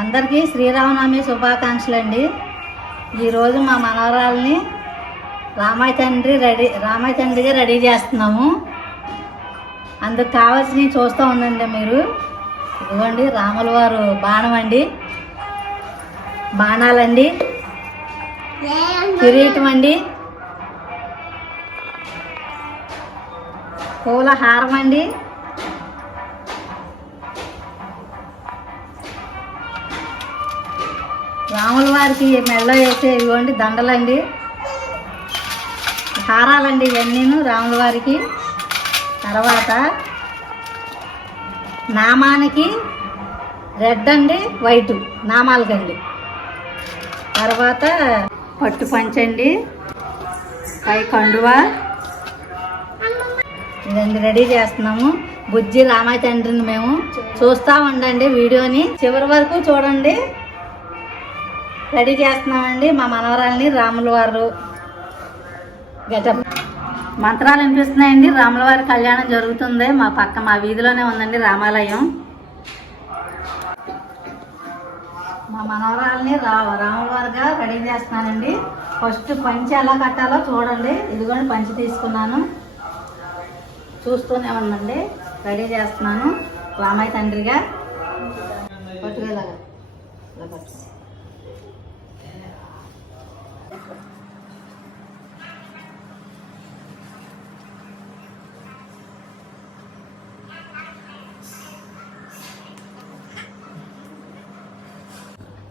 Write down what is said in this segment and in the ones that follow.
అందరికీ శ్రీరామనవమి శుభాకాంక్షలు అండి ఈరోజు మా మనవరాల్ని రామాయ తండ్రి రెడీ రామాయ తండ్రిగా రెడీ చేస్తున్నాము. అందుకు కావాల్సినవి చూస్తూ ఉండండి మీరు. ఇదిగోండి రాముల వారు బాణం అండి బాణాలండి. కిరీటం అండి పూల హారం అండి రాముల వారికి మెడలో వేసే ఇవ్వండి దండలండి. హారాలండి ఇవన్నీను రాముల వారికి. తర్వాత నామానికి రెడ్ అండి వైట్ నామాలకండి. తర్వాత పట్టు పంచండి పై కండువ. ఇదండి రెడీ చేస్తున్నాము. బుజ్జి రామాయ తండ్రిని మేము చూస్తూ ఉండండి వీడియోని. చివరి వరకు చూడండి. రెడీ చేస్తున్నామండి మా మనవరాల్ని రాముల వారు. గెటప్ మంత్రాలు వినిపిస్తున్నాయండి. రాముల వారి కళ్యాణం జరుగుతుంది. మా పక్క మా వీధిలోనే ఉందండి రామాలయం. మా మనవరాల్ని రా రాముల వారిగా రెడీ చేస్తున్నానండి. ఫస్ట్ పంచి ఎలా కట్టాలో చూడండి. ఇదిగోండి పంచి తీసుకున్నాను. చూస్తూనే ఉండండి. రెడీ చేస్తున్నాను. రామయ్య తండ్రిగా. పట్టుకెళ్ళగా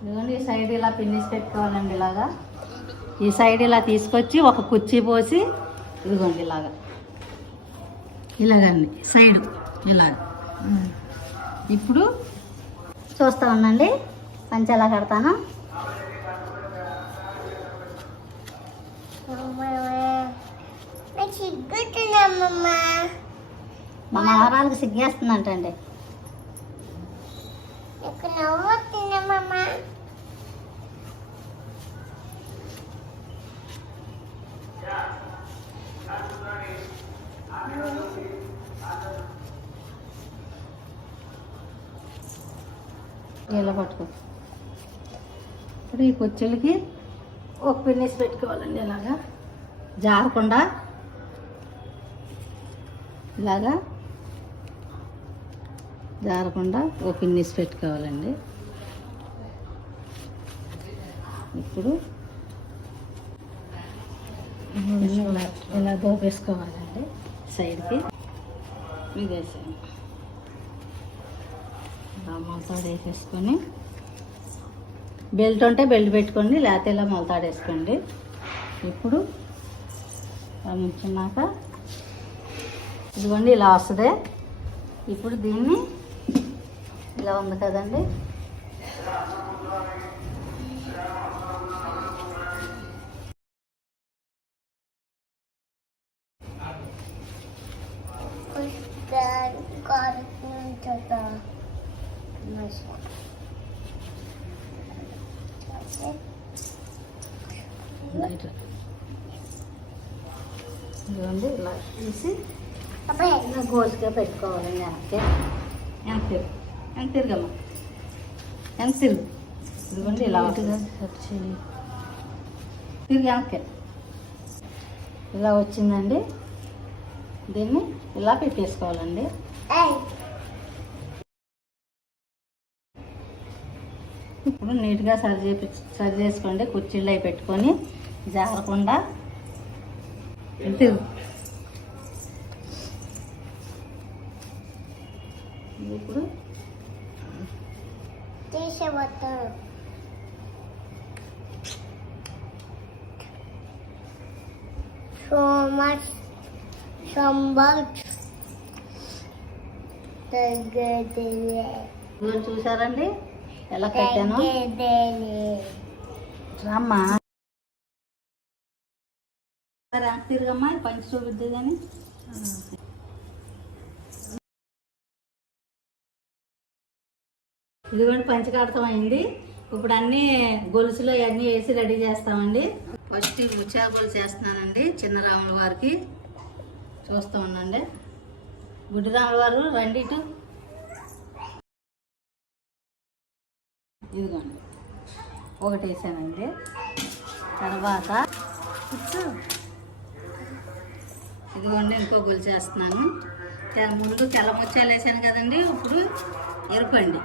ఇదిగోండి ఈ సైడ్ ఇలా పిన్నిసి పెట్టుకోవాలండి ఇలాగా. ఈ సైడ్ ఇలా తీసుకొచ్చి ఒక కుర్చీ పోసి ఇదిగోండి ఇలాగా. ఇలాగండి సైడ్ ఇలా ఇప్పుడు చూస్తా ఉండండి పంచ ఎలా కడతాను. మా నవరాలకు సిగ్గేస్తుందంటండి. ఇలా ఇప్పుడు ఈ కుర్చీలకి ఒక పిన్నేసి పెట్టుకోవాలండి ఇలాగా జారకుండా ఇలాగా జారకుండా ఒక పిన్నేసి పెట్టుకోవాలండి. ఇప్పుడు ఇలా దోపేసుకోవాలండి. సైడ్కి ఇదేసాను ఇలా మొలతాడు వేసేసుకొని బెల్ట్ ఉంటే బెల్ట్ పెట్టుకోండి లేకపోతే ఇలా మొలతాడేసుకోండి ఇప్పుడు ముంచున్నాక ఇదిగోండి ఇలా వస్తుంది. ఇప్పుడు దీన్ని ఇలా ఉంది కదండి. ఇలా ఇట్లా ఇదిగోండి ఇలా తీసి ఇలా గోల్స్గా పెట్టుకోవాలండి వెనక్కి వెనక్కి తిరుగు వెనక్కి తిరగమ్మా వెనక్కి తిరుగు ఇదిగోండి ఇలా తిరిగి వెనక్కి ఇలా వచ్చిందండి. దీన్ని ఇలా పెట్టేసుకోవాలండి. ఇప్పుడు నీట్గా సరి చేపి సరి చేసుకోండి. కుర్చీళ్ళు అవి పెట్టుకొని జారకుండా ఇప్పుడు So much sambal తగ్గదిలే ఇదిగో చూసారండి? ఎలా కట్టాను? రామ్మా. తిరగమ్మా పంచి చూపిద్దు కానీ ఇదిగోండి పంచకాడతం అయింది ఇప్పుడు అన్నీ గొలుసులు అన్నీ వేసి రెడీ చేస్తామండి. ఫస్ట్ ముత్యాల గొలుసు వేస్తున్నానండి చిన్న రాముల వారికి చూస్తూ ఉండండి. గుడ్డి రాముల వారు రండి ఇటు. ఇదిగోండి. ఒకటి వేసానండి తర్వాత ఇదిగోండి ఇంకో గొలుసు వేస్తున్నాను ముందు తెల్ల ముచ్చాలు వేసాను కదండి. ఇప్పుడు ఎరుపండి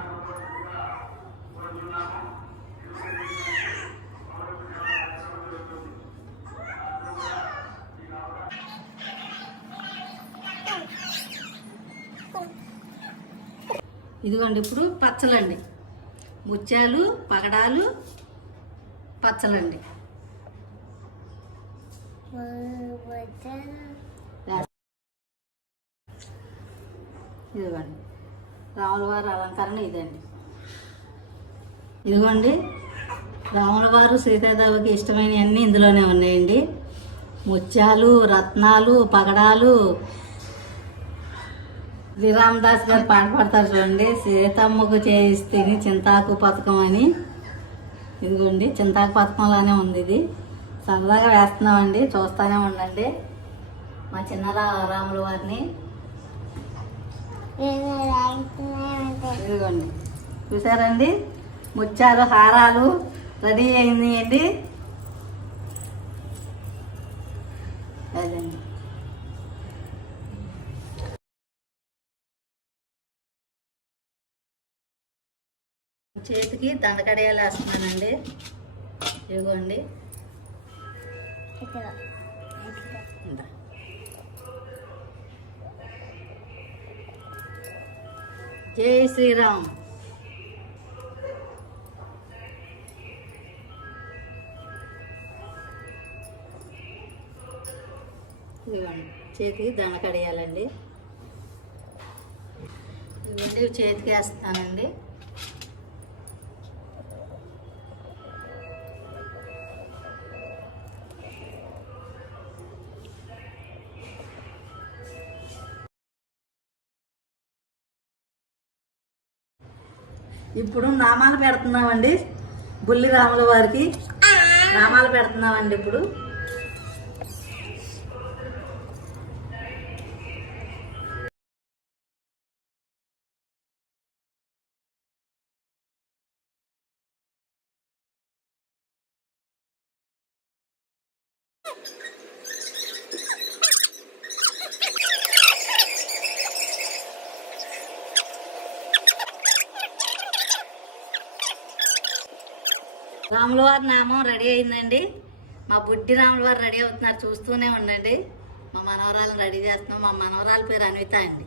ఇదిగోండి ఇప్పుడు పచ్చలండి. ముత్యాలు పగడాలు పచ్చలండి. ఇదిగోండి. రాముల వారి అలంకరణ ఇదండి. ఇదిగోండి. రాముల వారు సీతాదేవికి ఇష్టమైనవన్నీ ఇందులోనే ఉన్నాయండి. ముత్యాలు రత్నాలు పగడాలు శ్రీరామదాస్ గారు పాట పాడతారు చూడండి. సీతమ్మకు చేయిస్తే చింతాకు పథకం అని. ఇదిగోండి చింతాకు పథకంలానే ఉంది ఇది. సరదాగా వేస్తున్నామండి. చూస్తానే ఉండండి. మా చిన్న రాముల వారిని. ఇదిగోండి. చూసారండి? ముత్యాలు హారాలు రెడీ అయింది అండి అదండి. చేతికి దండకడియాలు వేస్తున్నానండి. ఇదిగోండి. ఇందా. జై శ్రీరామ్. ఇదిగోండి. చేతికి దండ కడియాలండి ఇదిగోండి చేతికి వేస్తానండి. ఇప్పుడు నామాలు పెడుతున్నామండి. బుల్లి రాముల వారికి నామాలు పెడుతున్నామండి ఇప్పుడు. రాముల వారి నామం రెడీ అయిందండి. మా బుడ్డి రాముల వారు రెడీ అవుతున్నారు. చూస్తూనే ఉండండి. మా మనవరాలను రెడీ చేస్తున్నాం. మా మనవరాల పేరు అన్విత అండి.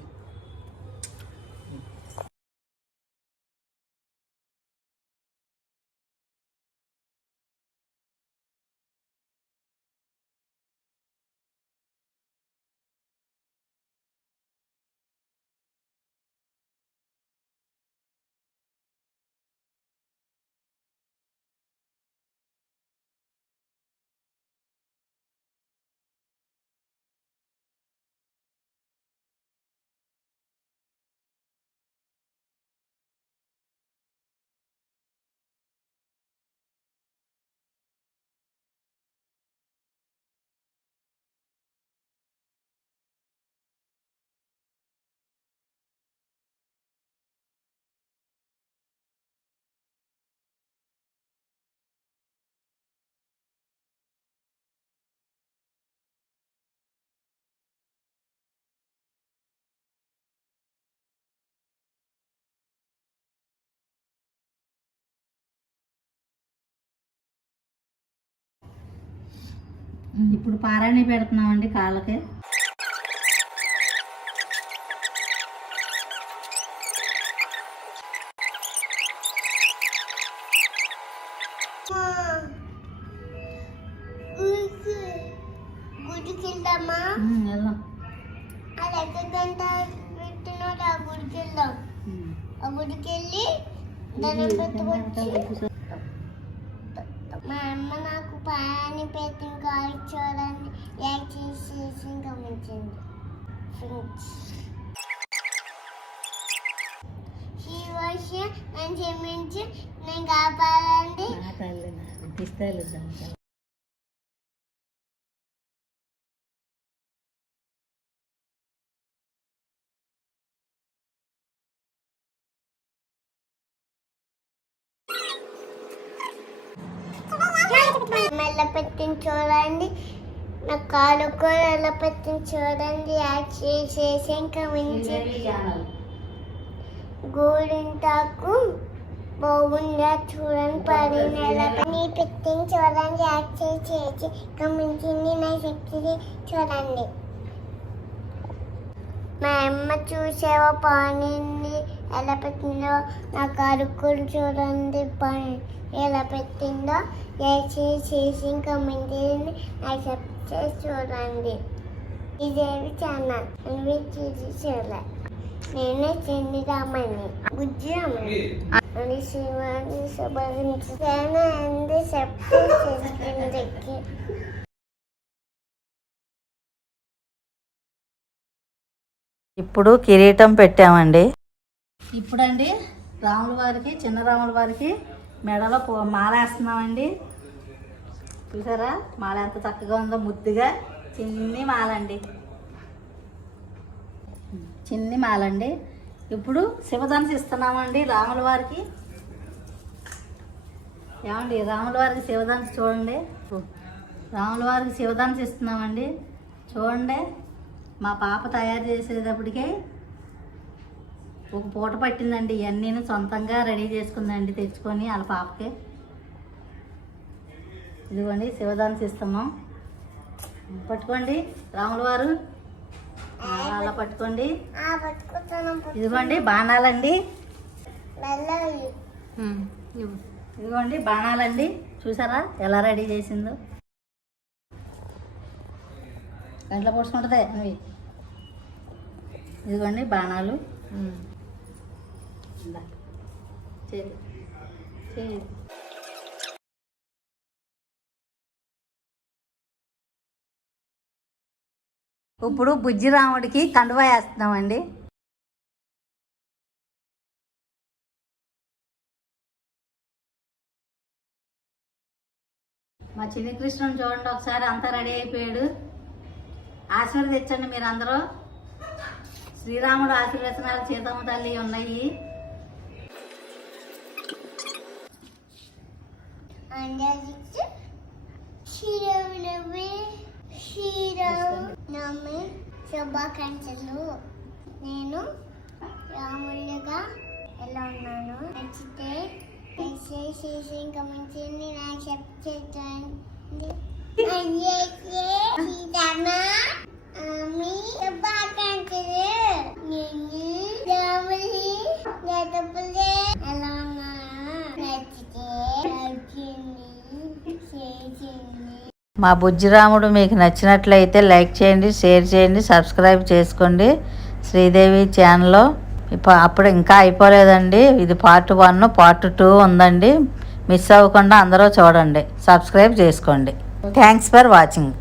ఇప్పుడు పారాణి పెడుతున్నామండి కాళ్ళకి. వెళ్దాం. అది పెట్టినోడు ఆ గుడికి వెళ్దాం. ఆ గుడికి వెళ్ళి దండం పెట్టుకొచ్చి క్షమించి నేను కాపాడండి. ఎలా పెట్టింది చూడండి. నా కాలు కూడా ఎలా పెట్టింది చూడండి. యాడ్ చేసేసి ఇంకా మించి. గోరింటాకు బాగుందా చూడండి పది నెల నీ పెట్టింది చూడండి యాడ్ చేసి ఇంకా నా చెప్తుంది చూడండి. మా అమ్మ చూసేవో పానింది ఎలా పెట్టిందో నాకు అరుకులు చూడండి పని ఎలా పెట్టిందో చేసి చేసి ఇంకా మించింది నాకు చెప్తే చూడండి. ఇదేవి ఛానల్? ఇవి చూసి చూడాలి. నేనే చిన్ని రామని బుజ్జి రామని అని శివాన్ని శుభరించి అంది చెప్తే చేసింది ఇప్పుడు కిరీటం పెట్టామండి. ఇప్పుడండి రాముల వారికి చిన్న రాముల వారికి మెడలో పో- మాల వేస్తున్నామండి చూసారా? మాల ఎంత చక్కగా ఉందో ముద్దుగా చిన్ని మాల అండి చిన్ని మాలండి. ఇప్పుడు శివధనుసు ఇస్తున్నామండి రాముల వారికి. ఏమండి రాముల వారికి శివధనుసు చూడండి. రాముల వారికి శివధనుసు ఇస్తున్నామండి. చూడండి మా పాప తయారు చేసేటప్పటికే ఒక పూట పట్టిందండి. ఇవన్నీ సొంతంగా రెడీ చేసుకుందండి తెచ్చుకొని వాళ్ళ పాపకి. ఇదిగోండి శివదాన్స్ ఇస్తున్నాం. పట్టుకోండి రాముల వారు. అలా పట్టుకోండి. ఇదిగోండి బాణాలండి. ఇదిగోండి బాణాలండి. చూసారా ఎలా రెడీ చేసిందో? గంటలో పోసుకుంటుంది అవి. ఇదిగోండి బాణాలు. చేయి. ఇప్పుడు బుజ్జిరాముడికి కండువా వేస్తున్నామండి. మా చిన్ని కృష్ణుని చూడండి ఒకసారి అంతా రెడీ అయిపోయాడు. ఆశీర్వదించండి మీరు అందరూ శ్రీరాముడు ఆశీర్వచనాలు సీతమ్మ తల్లి ఉన్నాయి. అందరికి శ్రీరామనవమి శుభాకాంక్షలు. నేను రాముడిగా ఎలా ఉన్నాను? నచ్చితే చేసి ఇంకా మంచిది నాకు చెప్తాండి మీ శుభాకాంక్షలు. నేను రాములి లేకపోతే ఎలా ఉన్నాను? నచ్చితే మా బుజ్జిరాముడు మీకు నచ్చినట్లయితే లైక్ చేయండి షేర్ చేయండి సబ్స్క్రైబ్ చేసుకోండి. శ్రీదేవి ఛానల్లో అప్పుడు ఇంకా అయిపోలేదండి. ఇది పార్ట్ వన్ పార్ట్ టూ ఉందండి. మిస్ అవ్వకుండా అందరూ చూడండి. సబ్స్క్రైబ్ చేసుకోండి. Thanks for watching.